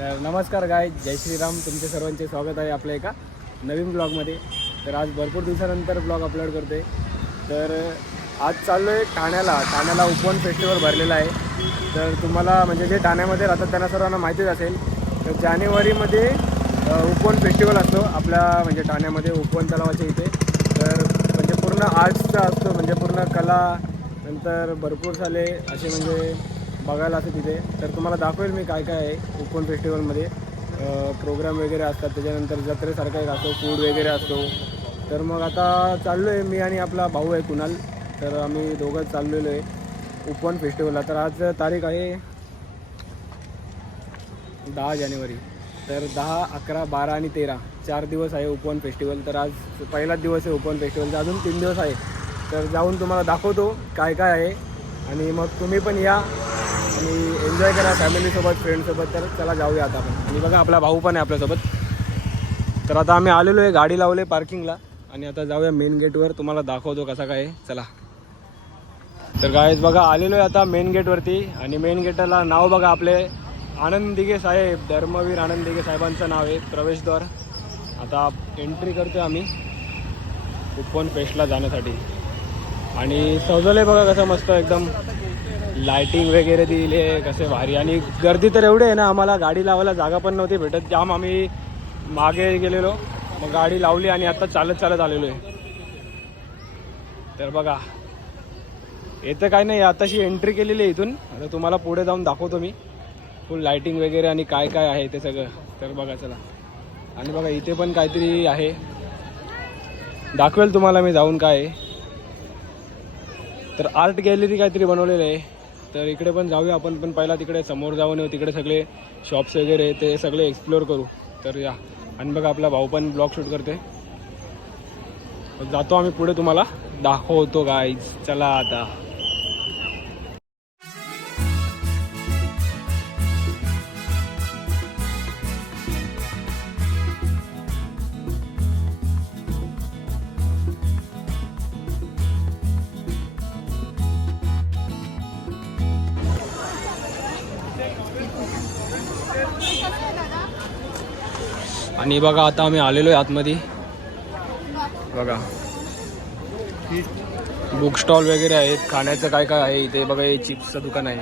तर नमस्कार गाय जय श्रीराम. तुमचे सर्वांचे स्वागत आहे आपल्या एका नवीन ब्लॉगमध्ये तर आज भरपूर दिवसानंतर ब्लॉग अपलोड करते तर आज चाललो आहे ठाण्याला. ठाण्याला उपवन फेस्टिवल भरलेला आहे. तर तुम्हाला म्हणजे जे ठाण्यामध्ये राहतात त्यांना सर्वांना माहितीच असेल. तर जानेवारीमध्ये उपवन फेस्टिवल असतो आपल्या म्हणजे ठाण्यामध्ये उपवन तलावाच्या इथे. तर म्हणजे पूर्ण आर्ट्सचा असतो म्हणजे पूर्ण कला नंतर भरपूर झाले असे म्हणजे बघायला असं तिथे. तर तुम्हाला दाखवेल मी काय काय आहे उपवन फेस्टिवलमध्ये प्रोग्राम वगैरे असतात. त्याच्यानंतर जत्रेसारखा एक असतो फूड वगैरे असतो. तर मग आता चाललो आहे मी आणि आपला भाऊ आहे कुणाल. तर आम्ही दोघंच चाललेलो आहे उपवन फेस्टिवलला तर आज तारीख आहे दहा जानेवारी. तर दहा अकरा बारा आणि तेरा. चार दिवस आहे उपवन फेस्टिवल तर आज पहिलाच दिवस आहे उपवन फेस्टिवलचा अजून तीन दिवस आहे. तर जाऊन तुम्हाला दाखवतो काय काय आहे. आणि मग तुम्ही पण या. एन्जॉय करा फॅमिलीसोबत फ्रेंडसोबत तर चला जाऊया आता आपण. आणि बघा आपला भाऊ पण आहे आपल्यासोबत. तर आता आम्ही आलेलो आहे गाडी लावले पार्किंगला आणि आता जाऊया मेन गेटवर तुम्हाला दाखवतो कसा काय चला. तर गायज बघा आलेलो आहे आता मेन गेटवरती आणि मेन गेटला नाव बघा आपले. आनंद दिघे साहेब धर्मवीर आनंद दिघे साहेबांचं नाव आहे प्रवेशद्वार. आता एंट्री करतो आम्ही. उपवन फेस्टला जाण्यासाठी. आणि सजवलं बघा कसं मस्त एकदम. लायटिंग वगैरे दिली आहे कसे भारी. आणि गर्दी तर एवढी आहे ना आम्हाला गाडी लावायला जागा पण नव्हती भेटत. जाम आम्ही मागे गेलेलो मग गाडी लावली आणि आता चालत चालत आलेलो आहे. तर बघा येतं काय नाही आताशी एंट्री केलेली आहे इथून. आता तुम्हाला पुढे जाऊन दाखवतो मी. फुल लायटिंग वगैरे आणि काय काय आहे ते सगळं. तर बघा चला. आणि बघा इथे पण काहीतरी आहे. दाखवेल तुम्हाला मी जाऊन काय आहे. तर आर्ट गॅलरी काहीतरी बनवलेलं आहे. तर इकडे पण जाऊया आपण पण पहिला तिकडे समोर जाऊन येऊ तिकडे सगळे शॉप्स वगैरे ते सगळे एक्सप्लोअर करू. तर या. आणि बघा आपला भाऊ पण ब्लॉग शूट करते जातो आम्ही पुढे तुम्हाला. दाखवतो गाईज चला आता. आणि बघा आता आम्ही आलेलो आहे आतमध्ये. बघा. बुक स्टॉल वगैरे आहेत. खाण्याचं काय काय आहे इथे? बघा हे चिप्सचं दुकान आहे.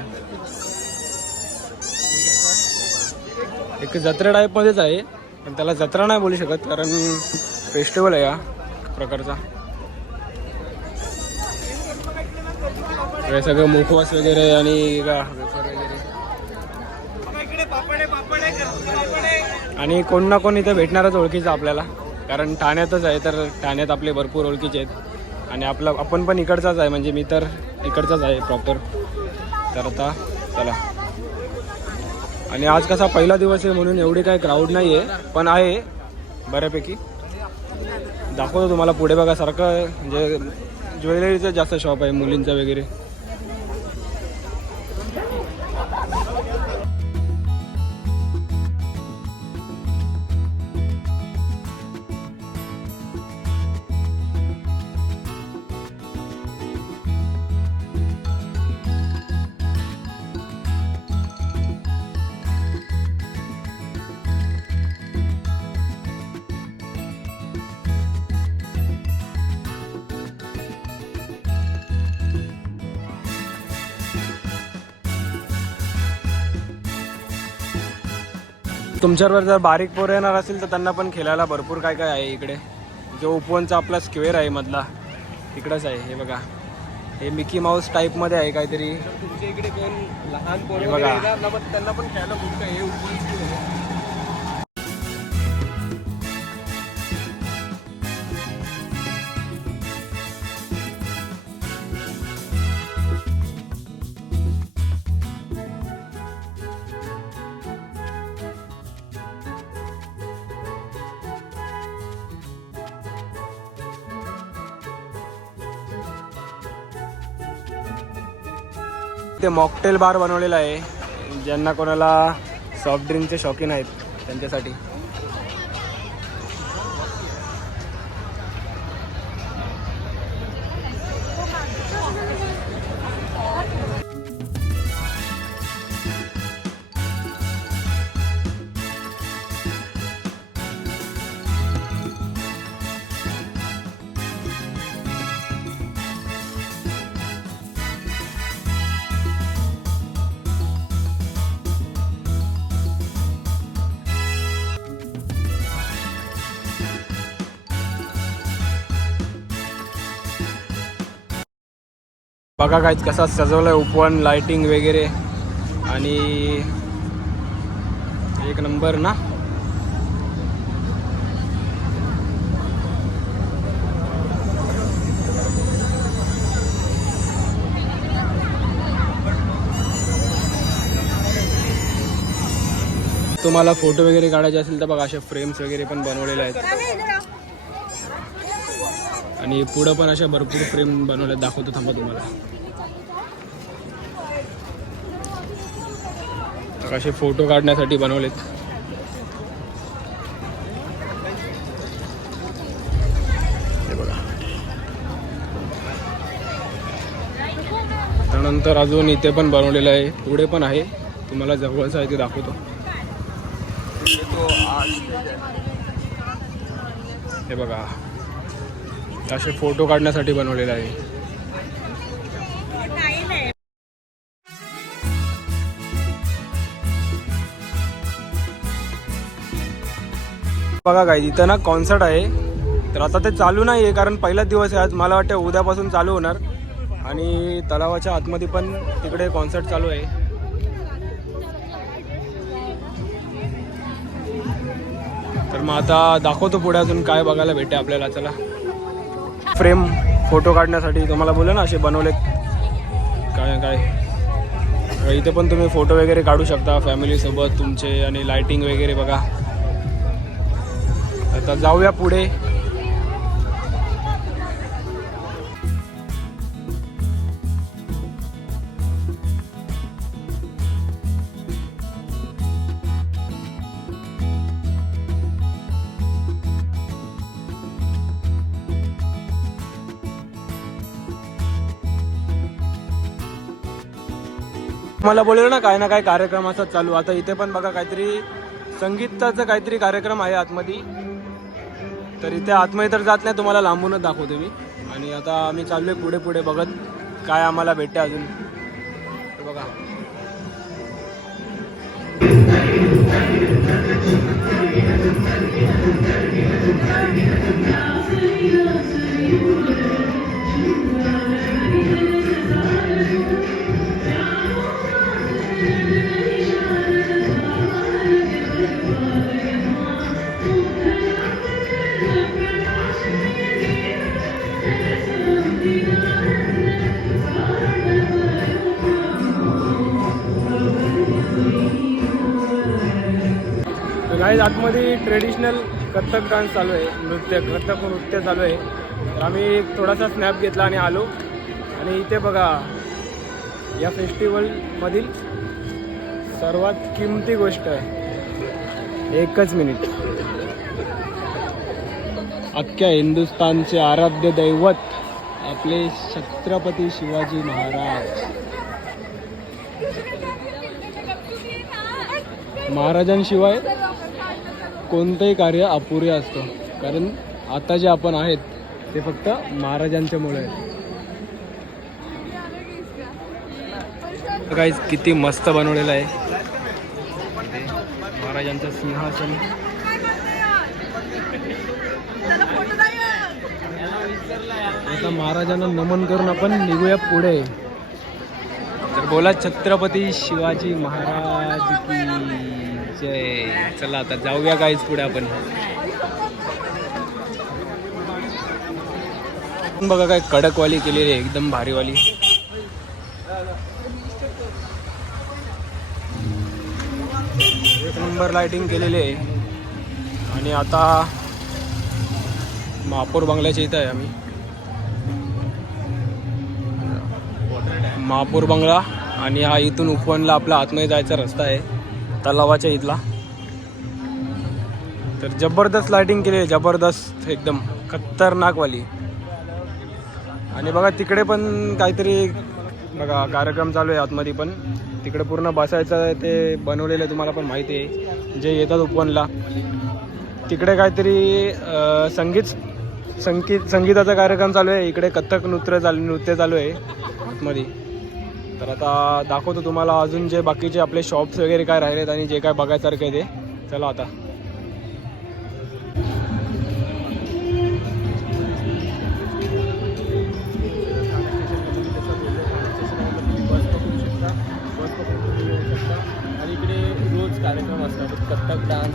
एक जत्रा टाईपमध्येच आहे. पण त्याला जत्रा नाही बोलू शकत कारण फेस्टिवल आहे या प्रकारचा. हे सगळं मुखवास वगैरे आणि का वेफर वगैरे आणि कोण ना कोण इथे भेटणारच ओळखीचं आपल्याला. कारण ठाण्यातच आहे तर ठाण्यात आपले भरपूर ओळखीचे आहेत. आणि आपला आपण पण इकडचाच आहे म्हणजे मी तर इकडचाच आहे प्रॉपर तर आता चला. आणि आज कसा पहिला दिवस आहे म्हणून एवढी काही क्राऊड नाही आहे पण आहे बऱ्यापैकी. दाखवतो तुम्हाला पुढे बघा सारखं म्हणजे ज्वेलरीचं जास्त शॉप आहे मुलींचं वगैरे. तुमच्याबरोबर जर बारीक पोरं येणार असेल तर त्यांना पण खेळायला भरपूर काय काय आहे इकडे. जो उपवनचा आपला स्क्वेअर आहे मधला तिकडंच आहे हे बघा. हे मिकी माऊस टाईपमध्ये आहे काहीतरी. तुमच्या इकडे कोण लहान पोरं बघा. त्यांना पण खेळायला खूप हे उपयोगी ते मॉकटेल बार बनवलेला आहे. ज्यांना कोणाला सॉफ्ट ड्रिंकचे शौकीन आहेत त्यांच्यासाठी. बघा काहीच कसा आहे उपवन लाइटिंग वगैरे. आणि एक नंबर ना. तुम्हाला फोटो वगैरे काढायचे असेल तर बघा अशा फ्रेम्स वगैरे पण बनवलेले आहेत. आणि पुढं पण अशा भरपूर फ्रेम बनवल्या दाखवतो थांबा तुम्हाला. असे फोटो काढण्यासाठी बनवलेत. त्यानंतर अजून इथे पण बनवलेलं आहे. पुढे पण आहे. तुम्हाला जवळचं आहे ते दाखवतो. हे बघा. असे फोटो काढण्यासाठी बनवलेले आहे. बघा काय इथं ना कॉन्सर्ट आहे. तर आता ते चालू नाही आहे कारण पहिलाच दिवस आहे. आज मला वाटतं उद्यापासून चालू होणार. आणि तलावाच्या आतमध्ये पण तिकडे कॉन्सर्ट चालू आहे. तर मग आता दाखवतो पुढे अजून काय बघायला भेटे आपल्याला. चला. फ्रेम फोटो काढण्यासाठी तुम्हाला बोला ना असे बनवले. काय काय? इथे पण तुम्ही फोटो वगैरे काढू शकता फॅमिलीसोबत तुमचे आणि लायटिंग वगैरे बघा. आता जाऊया पुढे. मला बोललं ना काय ना काय कार्यक्रम असा चालू. आता इथे पण बघा काहीतरी संगीताचा काहीतरी कार्यक्रम आहे आतमध्ये. तर इथे आतमध्ये तर जात नाही तुम्हाला लांबूनच दाखवतो मी. आणि आता आम्ही चाललोय पुढे पुढे बघत काय आम्हाला भेटते अजून. हे बघा. काही आतमध्ये ट्रेडिशनल कथ्थक डान्स चालू आहे. नृत्य कथ्थक नृत्य चालू आहे. आम्ही एक थोडासा स्नॅप घेतला आणि आलो. आणि इथे बघा या फेस्टिवलमधील सर्वात किमती गोष्ट आहे. एकच मिनिट अख्ख्या हिंदुस्थानचे आराध्य दैवत आपले छत्रपती शिवाजी महाराज. महाराजांशिवाय कोणतंही कार्य अपुरे असतं. कारण आता जे आपण आहेत ते फक्त महाराजांच्यामुळे आहे किती मस्त बनवलेलं आहे. महाराजांचं सिंहासन. आता महाराजांना नमन करून आपण निघूया पुढे. तर बोला छत्रपती शिवाजी महाराज की. जय चला आता जाऊया काहीच पुढे आपण. बघा काय कडकवाली केलेली आहे एकदम भारीवाली. एक नंबर लाइटिंग केलेली आहे. आणि आता महापौर बंगल्याच्या इथं आहे आम्ही. महापौर बंगला आणि हा इथून उपवनला आपला आतमध्ये जायचा रस्ता आहे. तलावाच्या इथला. तर जबरदस्त लायटिंग केली आहे जबरदस्त एकदम खतरनाकवाली. आणि बघा तिकडे पण काहीतरी बघा कार्यक्रम चालू आहे आतमध्ये पण. तिकडे पूर्ण बसायचं ते बनवलेलं आहे तुम्हाला पण माहिती आहे. जे येतात उपवनला. तिकडे काहीतरी संगीत संगीत संगीताचा कार्यक्रम चालू आहे. इकडे कथ्थक नृत्य चालू नृत्य चालू आहे आतमध्ये. तर आता दाखवतो तुम्हाला अजून जे बाकीचे आपले शॉप्स वगैरे काय राहिलेत आणि जे काय बघायसारखं आहे ते. चला आता.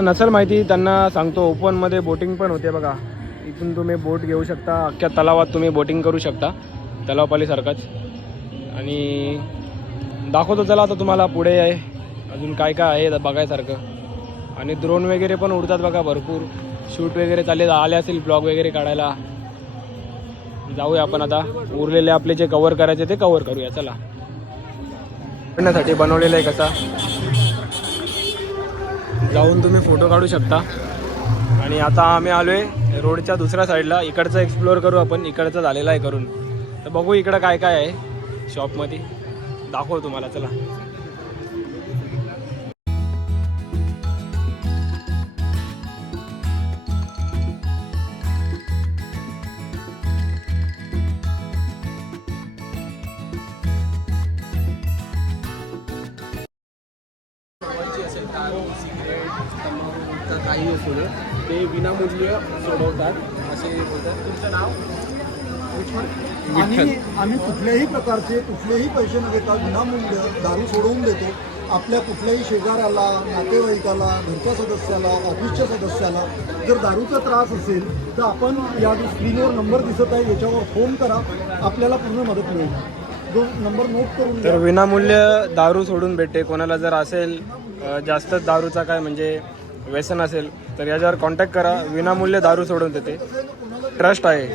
नसल माहिती त्यांना सांगतो ओपनमध्ये बोटिंग पण होते बघा. इथून तुम्ही बोट घेऊ शकता अख्ख्या तलावात तुम्ही बोटिंग करू शकता. तलावपालीसारखंच. आणि दाखवतो चला आता तुम्हाला पुढे आहे. अजून काय काय आहे बघायसारखं. आणि ड्रोन वगैरे पण उडतात बघा भरपूर. शूट वगैरे चालले आले असेल ब्लॉग वगैरे काढायला. जाऊया आपण आता. उरलेले आपले जे कवर करायचे ते कवर करूया. चला. करण्यासाठी बनवलेलं आहे कसा. जाऊन तुम्ही फोटो काढू शकता. आणि आता आम्ही आलो आहे रोडच्या दुसऱ्या साईडला इकडचं एक्सप्लोअर करू आपण. इकडचं झालेलं आहे करून. तर बघू इकडं काय काय आहे. शॉपमध्ये. दाखव तुम्हाला चला. काही असू दे. ते विनामूल्य सोडवतात. असे बोलतात. तुमचं नाव? आणि आम्ही कुठल्याही प्रकारचे कुठलेही पैसे न देता विनामूल्य दारू सोडवून देतो. आपल्या कुठल्याही शेजाऱ्याला नातेवाईकाला घरच्या सदस्याला ऑफिसच्या सदस्याला जर दारूचा त्रास असेल तर आपण या जो स्क्रीनवर नंबर दिसत आहे याच्यावर फोन करा. आपल्याला पूर्ण मदत मिळेल. जो नंबर नोट करून तर विनामूल्य दारू सोडून भेटते. कोणाला जर असेल जास्त दारूचा काय म्हणजे व्यसन असेल तर याच्यावर कॉन्टॅक्ट करा. विनामूल्य दारू सोडून देते. ट्रस्ट आहे.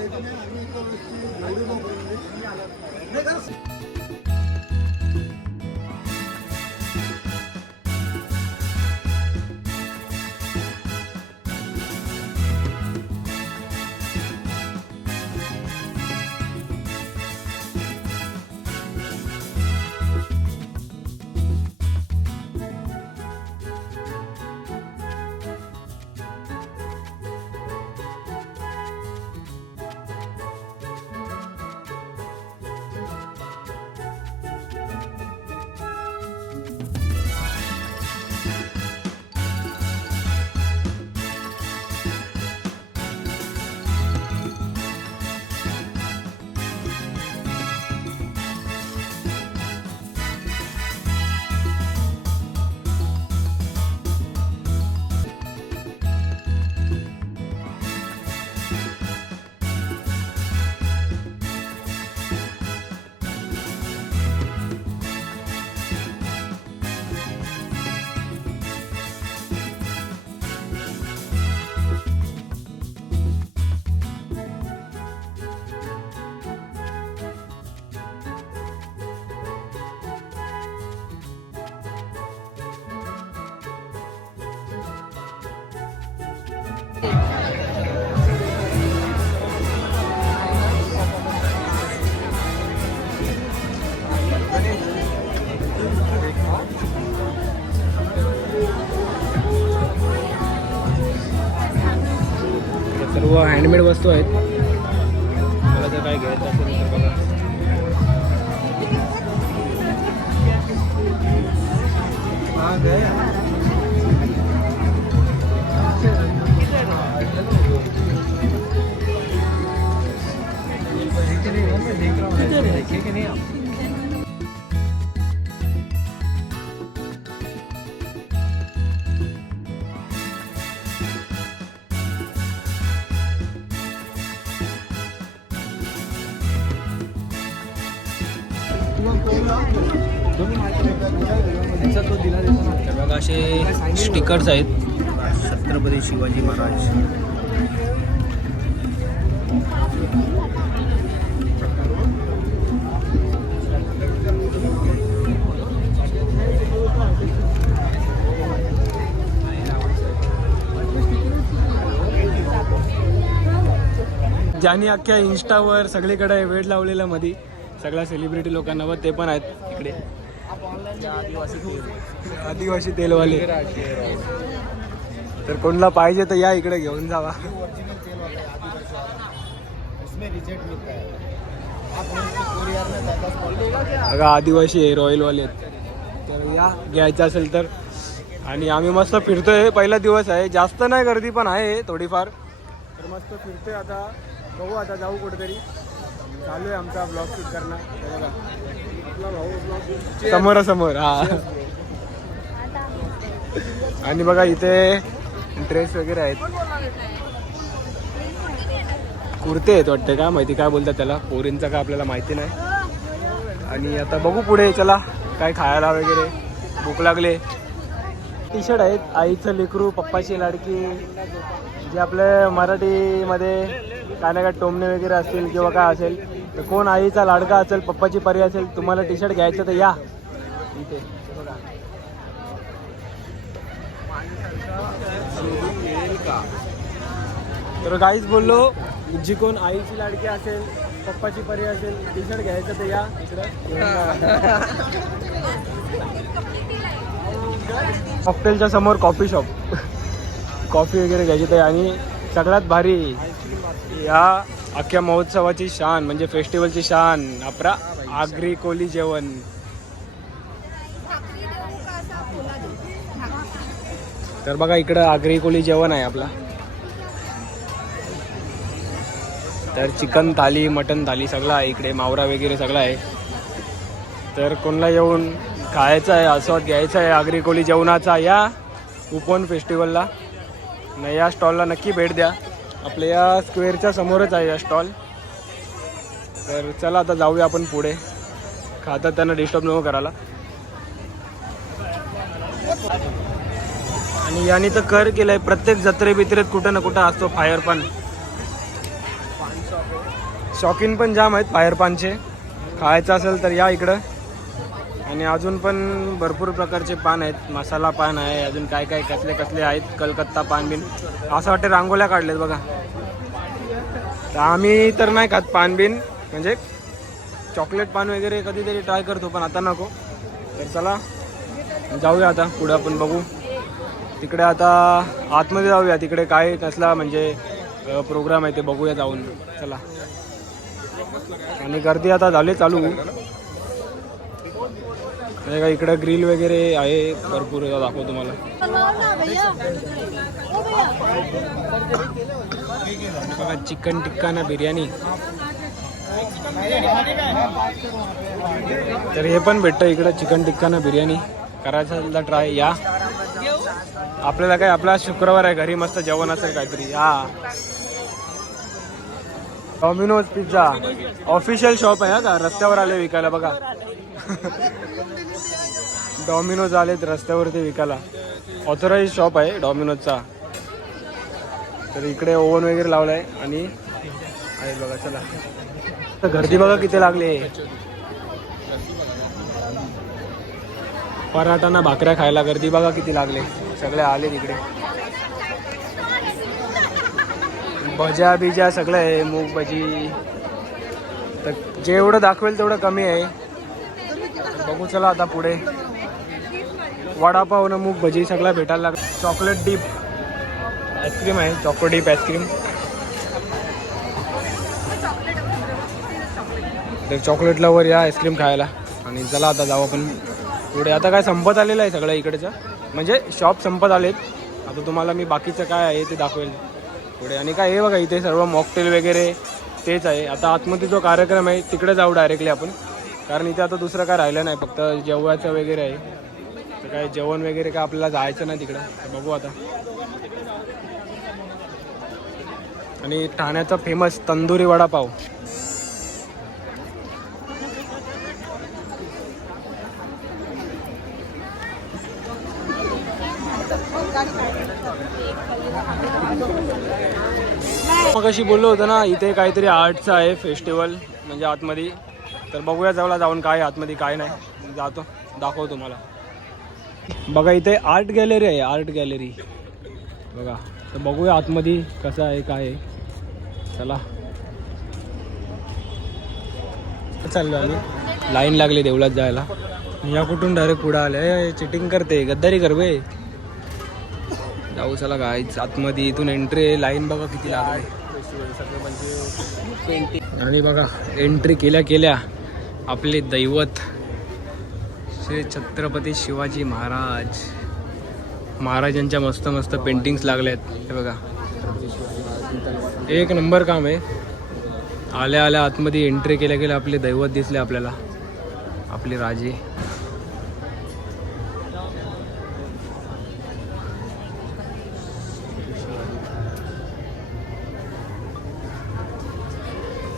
सर्व हँडमेड वस्तू आहेत. मला जर काय घ्यायचं असेल तर बघा. तर बघा असे स्टिकर्स आहेत. छत्रपती शिवाजी महाराज. ज्यांनी अख्ख्या इन्स्टावर सगळीकडे वेळ लावलेला मध्ये सगळ्या सेलिब्रिटी लोकांना व ते पण आहेत इकडे. आदिवासी तेलवाले. तर कोणाला पाहिजे तर या इकडे घेऊन जावा. बघा आदिवासी आहे रॉयलवाले आहेत. तर या घ्यायचं असेल तर. आणि आम्ही मस्त फिरतोय. पहिला दिवस आहे. जास्त नाही गर्दी पण आहे थोडीफार. तर मस्त फिरतोय आता. बघू आता जाऊ कुठेतरी. चालू आहे आमचा ब्लॉग शूट करणं. ब्लॉग समोरासमोर हा. आणि बघा इथे ड्रेस वगैरे आहेत. कुर्ते आहेत वाटते का? माहिती काय बोलतात त्याला? पोरींचं का आपल्याला माहिती नाही. आणि आता बघू पुढे चला. काय खायला वगैरे. भूक लागले. टी शर्ट आहेत. आईचं लेकरू पप्पाची लाडकी. जे आपल्या मराठीमध्ये काय ना काय टोमणे वगैरे असतील किंवा काय असेल तर कोण आईचा लाडका असेल पप्पाची परी असेल तुम्हाला टी शर्ट घ्यायचं तर या. इथे. बघा तर काहीच बोललो जी कोण आईची लाडकी असेल पप्पाची परी असेल टी शर्ट घ्यायचं तर या. कॉकटेलच्या समोर कॉफी शॉप कॉफी वगैरे घ्यायची तर आणि सगळ्यात भारी या अख्ख्या महोत्सवाची शान म्हणजे फेस्टिवलची शान आपला आगरी कोली जेवण. तर बघा इकडं आगरी कोली जेवण आहे आपला. तर चिकन थाली मटन थाली सगळं आहे इकडे मावरा वगैरे सगळं आहे. तर कोणाला येऊन खायचं आहे आस्वाद घ्यायचा आहे आगरी कोली जेवणाचा या उपवन फेस्टिवलला न या स्टॉलला नक्की भेट द्या. आपल्या या स्क्वेअरच्या समोरच आहे या स्टॉल. तर चला आता जाऊया आपण पुढे. खाता त्यांना डिस्टर्ब नको करायला. आणि याने तर कर केलंय. प्रत्येक जत्रे बित्रेत कुठं ना कुठं असतो फायर पान शॉकीन पण जाम आहेत फायर पानचे खायचं असेल तर या इकडं. आणि अजून पण भरपूर प्रकारचे पान आहेत. मसाला पान आहे अजून काय काय कसले कसले आहेत. कलकत्ता पान बिन. असं वाटतं रांगोळ्या काढलेत बघा. तर आम्ही तर नाही खात पान बिन म्हणजे चॉकलेट पान वगैरे कधीतरी ट्राय करतो पण आता नको. तर चला जाऊया आता पुढे आपण बघू. तिकडे आता आतमध्ये जाऊया तिकडे काय कसला म्हणजे प्रोग्राम आहे ते बघूया जाऊन. चला. आणि गर्दी आता झाली चालू. म्हणजे का इकडं ग्रिल वगैरे आहे भरपूर दाखवतो तुम्हाला. बघा चिकन टिक्का ना बिर्याणी. तर हे पण भेटतं इकडं चिकन टिक्का ना बिर्याणी. करायचं असेल तर ट्राय या. आपल्याला काय आपला शुक्रवार आहे घरी मस्त जेवण असेल काहीतरी. या डॉमिनोज पिझ्झा ऑफिशियल शॉप आहे का? रस्त्यावर आले विकायला बघा. डॉमिनोज आलेत रस्त्यावरती विकायला. ऑथराईज शॉप आहे डॉमिनोजचा तर इकडे ओव्हन वगैरे लावलाय आणि आहे बघा चला. तर गर्दी बघा किती लागले पराठाना भाकऱ्या खायला गर्दी बघा किती लागले. सगळे आले तिकडे भज्या बिज्या सगळं आहे मूग भजी. तर जेवढं दाखवेल तेवढं कमी आहे. बघू चला आता पुढे. वडापाव ना मूग भजी सगळं भेटायला लागला. चॉकलेट डीप आईस्क्रीम आहे चॉकलेट डीप आईस्क्रीम. तर चॉकलेट लवर या आईस्क्रीम खायला. आणि चला आता जाऊ आपण पुढे. आता काय संपत आलेलं आहे सगळं इकडचं. म्हणजे शॉप संपत आलेत. आता तुम्हाला मी बाकीचं काय आहे ते दाखवेल पुढे. आणि काय हे बघा इथे सर्व मॉकटेल वगैरे तेच आहे. आता आतमध्ये जो कार्यक्रम आहे तिकडे जाऊ डायरेक्टली आपण. कारण इथे आता दुसरं काय राहिलं नाही. फक्त जेवायचं वगैरे आहे. तर काय जेवण वगैरे काय आपल्याला जायचं नाही तिकडं? तर बघू आता. आणि ठाण्याचा फेमस तंदुरी वडापाव. मग अशी बोललो होतं ना इथे काहीतरी आर्टचं आहे फेस्टिवल म्हणजे आतमध्ये. तर बघूया जवळ जाऊन काय आतमध्ये काय नाही. जातो दाखवतो तुम्हाला. बघा इथे आर्ट गॅलरी आहे आर्ट गॅलरी बघा तर बघूया आतमध्ये कसं आहे काय आहे. चला. चाललो आम्ही. लाईन लागली देवळात जायला. या कुठून डायरेक्ट पुढं आले चिटिंग करते गद्दारी कर बे. जाऊ चला काय आतमध्ये इथून एंट्री आहे. लाईन बघा किती लागली आणि बघा एंट्री केल्या केल्या. आपले दैवत. श्री छत्रपती शिवाजी महाराज. महाराजांच्या मस्त मस्त पेंटिंग्स लागल्या आहेत हे बघा. एक नंबर काम आहे. आल्या आल्या आतमध्ये एंट्री केल्या गेल्या आपले दैवत दिसले आपल्याला. आपले राजे.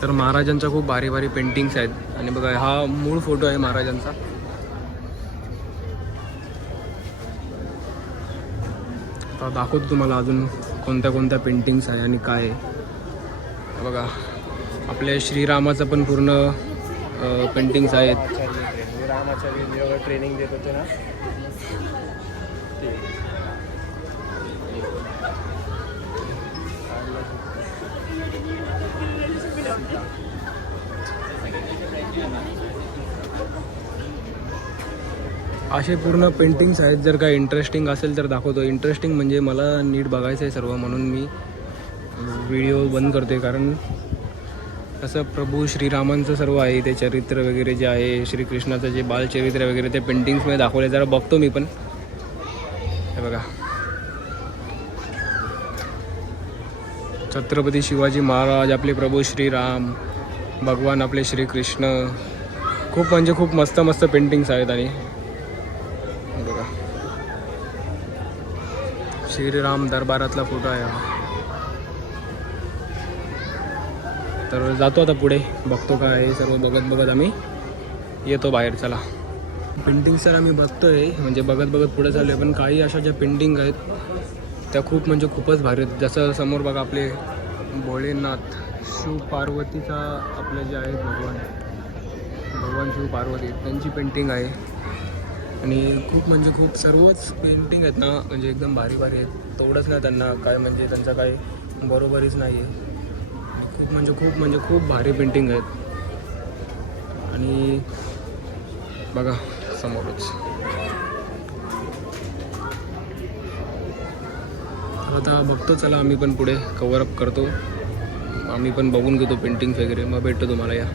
तर महाराजांच्या खूप भारी भारी पेंटिंग्स आहेत. आणि बघा हा मूळ फोटो आहे महाराजांचा. आता दाखवतो तुम्हाला अजून कोणत्या कोणत्या पेंटिंग्स आहे आणि काय आहे. बघा आपल्या श्रीरामाचं पण पूर्ण पेंटिंग्स आहेत. रामाचार्य जेव्हा ट्रेनिंग देत होते ना. असे पूर्ण पेंटिंग्स आहेत. जर काय इंटरेस्टिंग असेल तर दाखवतो. इंटरेस्टिंग म्हणजे मला नीट बघायचं आहे सर्व म्हणून मी व्हिडिओ बंद करते कारण तसं प्रभू श्रीरामांचं सर्व आहे. ते चरित्र वगैरे जे आहे श्रीकृष्णाचं जे बालचरित्र वगैरे ते पेंटिंग्समध्ये दाखवले जरा बघतो मी पण. हे बघा. छत्रपती शिवाजी महाराज आपले प्रभू श्रीराम भगवान आपले श्रीकृष्ण. खूप म्हणजे खूप मस्त मस्त पेंटिंग्स आहेत आणि बघा. श्रीराम दरबारातला फोटो आहे हा. तर जातो आता पुढे बघतो काय हे सर्व बघत बघत आम्ही येतो बाहेर चला. पेंटिंग सर आम्ही बघतोय म्हणजे बघत बघत पुढे चालू आहे पण काही अशा ज्या पेंटिंग आहेत त्या खूप म्हणजे खूपच भारी आहेत. जसं समोर बघा आपले भोलेनाथ शिव पार्वतीचा आपले जे आहेत भगवान. भगवान शिव पार्वती त्यांची पेंटिंग आहे. आणि खूप म्हणजे खूप सर्वच पेंटिंग आहेत ना म्हणजे एकदम भारी भारी आहेत. तेवढंच नाही त्यांना काय म्हणजे त्यांचा काय बरोबरीच नाही आहे खूप म्हणजे खूप म्हणजे खूप भारी पेंटिंग आहेत. आणि बघा समोरच. आता बघतो चला आम्ही पण पुढे कवर अप करतो. आम्ही पण बघून घेतो पेंटिंग्स वगैरे. मग भेटतो तुम्हाला या.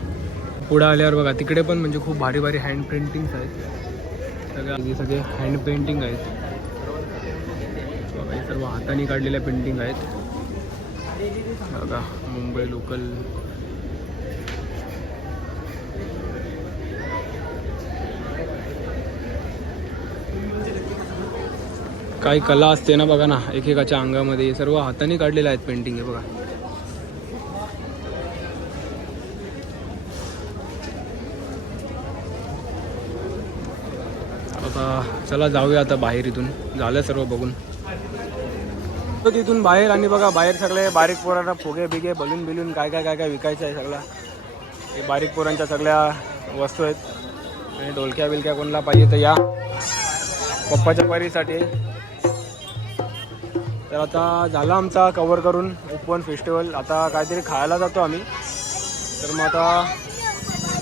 पुढे आल्यावर बघा तिकडे पण म्हणजे खूप भारी भारी हँड पेंटिंग्स आहेत. बघा हे सगळे हँड पेंटिंग आहेत. बघा हे सर्व हाताने काढलेल्या पेंटिंग आहेत. बघा मुंबई लोकल काही कला असते ना बघा ना एकेकाच्या अंगामध्ये. सर्व हाताने काढलेल्या आहेत पेंटिंग हे बघा. चला जाऊया आता बाहेर इथून. झालं सर्व बघून. तर तिथून बाहेर आणि बघा बाहेर सगळे बारीक पोरांना फुगे बिगे बलून बिलून काय काय काय काय विकायचं आहे सगळं. हे बारीक पोरांच्या सगळ्या वस्तू आहेत. आणि ढोलक्या बिलक्या कोणाला पाहिजे तर या. पप्पाच्या पारीसाठी. तर आता झाला आमचा कवर करून उपवन फेस्टिवल आता काहीतरी खायला जातो आम्ही. तर मग आता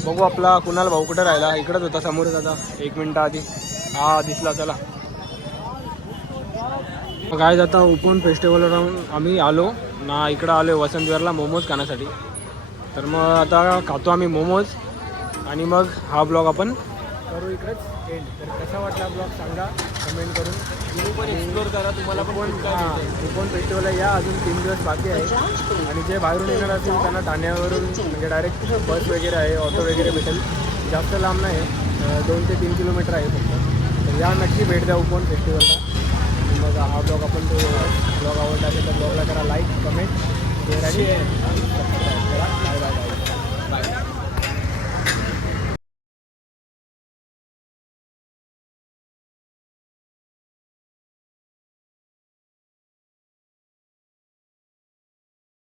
बघू आपला कुणाल भाऊ कुठे राहिला. इकडंच होता समोरच आता. एक मिनटं आधी. हा दिसला चला. मग काय जाता उपवन फेस्टिवलवर राहून आम्ही आलो. ना इकडं आलो वसंत विहारला मोमोज खाण्यासाठी. तर मग आता खातो आम्ही मोमोज आणि मग हा ब्लॉग आपण करू इकडेच एंड तर कसा वाटला ब्लॉग सांगा कमेंट करून. तुम्ही पण एक्सप्लोर करा तुम्हाला पण हां. उपवन फेस्टिवलला या अजून तीन दिवस बाकी आहे. आणि जे बाहेरून येणार असतील त्यांना ठाण्यावरून म्हणजे डायरेक्ट बस वगैरे आहे ऑटो वगैरे भेटेल. जास्त लांब नाही आहे. दोन ते तीन किलोमीटर आहे फक्त. या नक्की भेट द्या उपवन फेस्टिवलला मग हा ब्लॉग आपण तो ब्लॉग आवडला असेल तर ब्लॉगला करा लाईक कमेंट शेअर आणि सबस्क्राईब करा. Bye bye